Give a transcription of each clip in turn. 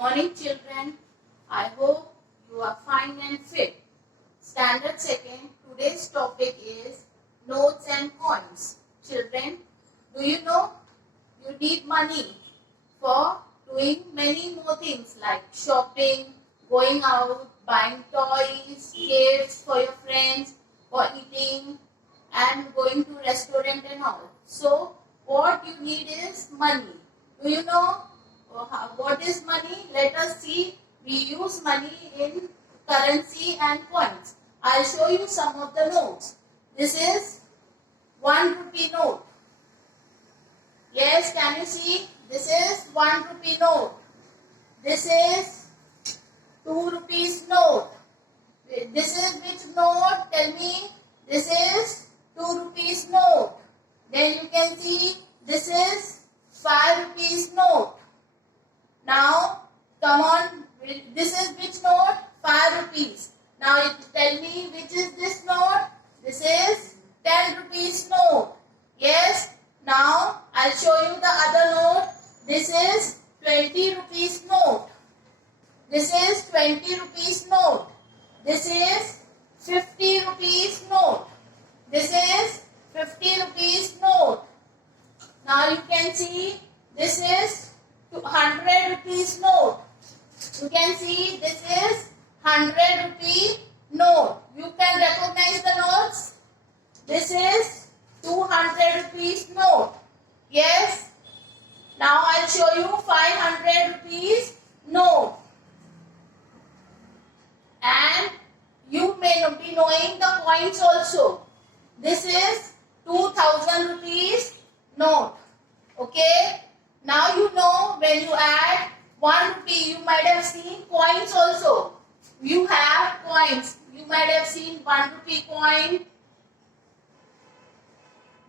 Morning children, I hope you are fine and fit. Standard 2nd, today's topic is notes and coins. Children, do you know you need money for doing many more things like shopping, going out, buying toys, gifts for your friends, for eating and going to restaurant and all. So what you need is money. Do you know what is money? Let us see. We use money in currency and coins. I'll show you some of the notes. This is 1 rupee note. Yes, can you see? This is 1 rupee note. This is 2 rupees note. This is which note? Tell me. This is 2 rupees note. Then you can see this is 5 rupees note. Now, come on, this is which note? 5 rupees. Now, tell me which is this note? This is 10 rupees note. Yes. Now, I'll show you the other note. This is 20 rupees note. This is 20 rupees note. This is 50 rupees note. This is 50 rupees note. Now, you can see this is 100 rupees note. You can see this is 100 rupee note. You can recognize the notes. This is 200 rupees note. Yes. Now I'll show you 500 rupees note. And you may be knowing the coins also. This is 2000 rupees note. Okay. Now you know when you add 1 rupee, you might have seen coins also. You have coins. You might have seen 1 rupee coin.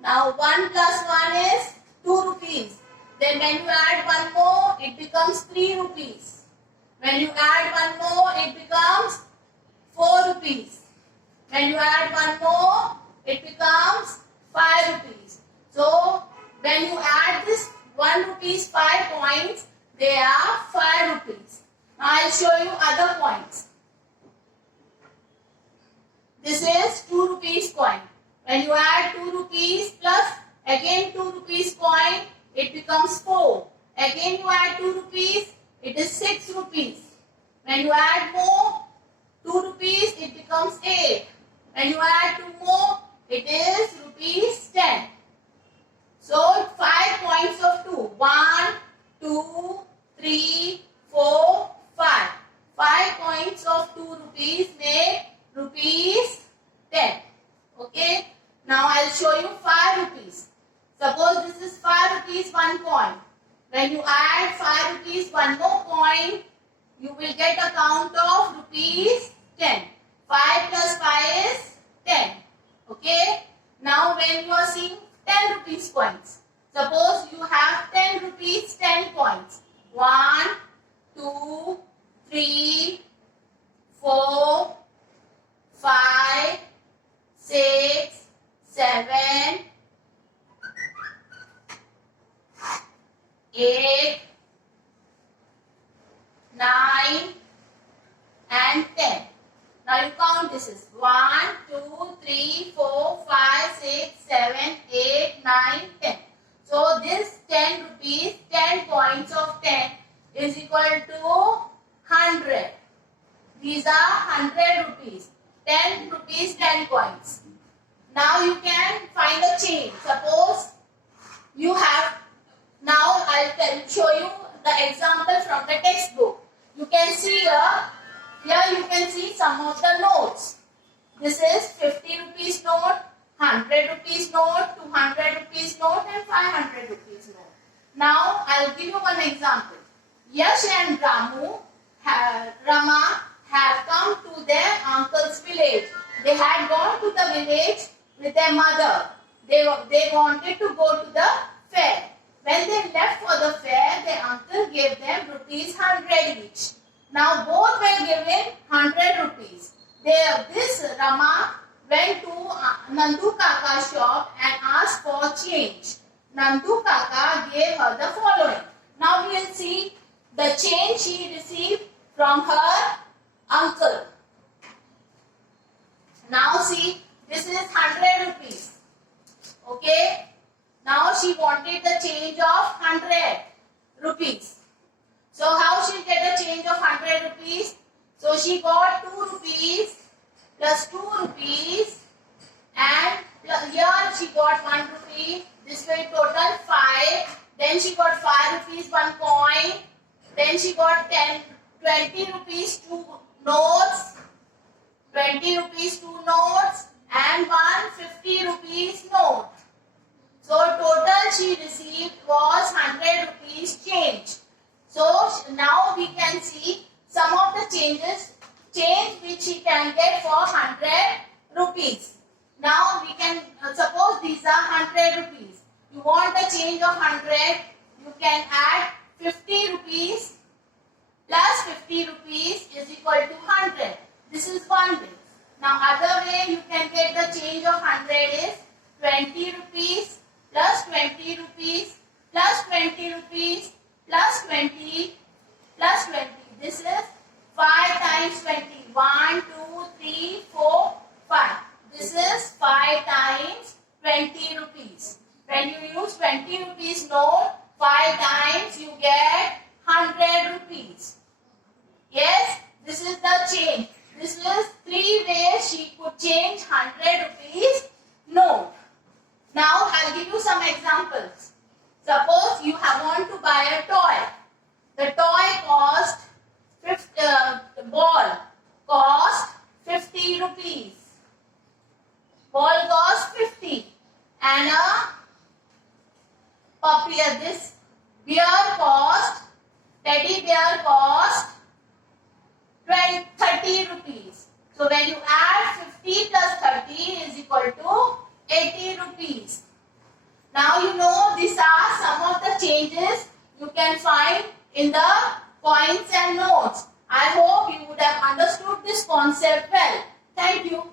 Now 1 plus 1 is 2 rupees. Then when you add 1 more, it becomes 3 rupees. When you add 1 more, it becomes 4 rupees. When you add 1 more, it becomes 5 rupees. So when you add this 1 rupees 5 coins, they are 5 rupees. Now I'll show you other coins. This is 2 rupees coin. When you add 2 rupees plus again 2 rupees coin, it becomes 4. Again you add 2 rupees, it is 6 rupees. When you add more 2 rupees, it becomes 8. When you add 2 more, it is rupees 10. So 5 coins of 2. 1, 2, 3, 4, 5. 5 coins of 2 rupees make rupees 10. Okay. Now I'll show you 5 rupees. Suppose this is 5 rupees 1 coin. When you add 5 rupees 1 more coin, you will get a count of rupees 10. 5 plus 5 is 10. Okay. Now when you are seeing 10 rupees coins. Suppose you have 10 rupees 10 coins. 1, 2, 3, 4, 5, 6, 7, 8, 9 and 10. Now you count this is 1, 2, 3, 4, 5, 6, 7, 8, 9, 10. So this 10 rupees, 10 coins of 10 is equal to 100. These are 100 rupees. 10 rupees, 10 coins. Now you can find a change. Suppose you have, now I'll show you the example from the textbook. You can see here you can see some of the notes. This is 50 rupees note, 100 rupees note, 200 rupees note and 500 rupees note. Now I'll give you one example. Yash and Rama have come to their uncle's village. They had gone to the village with their mother. They wanted to go to the fair. When they left for the fair, their uncle gave them rupees 100 each. Now both were given 100 rupees. This Rama went to Nandu Kaka's shop and asked for change. Nandu Kaka gave her the following. Now we will see the change she received from her uncle. Now see, this is 100 rupees. Okay. Now she wanted the change of 100 rupees. So how she get a change of 100 rupees? So she got 2 rupees plus 2 rupees and here she got 1 rupee. This way total 5. Then she got 5 rupees 1 coin. Then she got 20 rupees 2 notes. 20 rupees 2 notes and 150 rupees note. So total she received was 100 rupees change. So now we can see some of the change which she can get for 100 rupees. Now we can suppose these are 100 rupees. You want a change of 100, you can add 50 rupees plus 50 rupees is equal to 100. This is one way. Now other way you can get the change of 100 is 20 rupees plus 20 rupees plus 20 rupees plus 20 plus 20. This is 5 times 20. 1, 2, 3, 4, 5. This is 5 times 20 rupees. When you use 20 rupees note, 5 times you get 100 rupees. Yes, this is the change. This is 3 ways she could change 100 rupees note. Now I'll give you some examples. Suppose you want to buy a toy. The toy cost the ball cost 50 rupees. Ball cost 50 and a puppy, this bear cost, teddy bear cost 30 rupees. So when you add 50 plus 30 is equal to 80 rupees. Now you know these are some of the changes you can find in the coins and notes. I hope you would have understood this concept well. Thank you.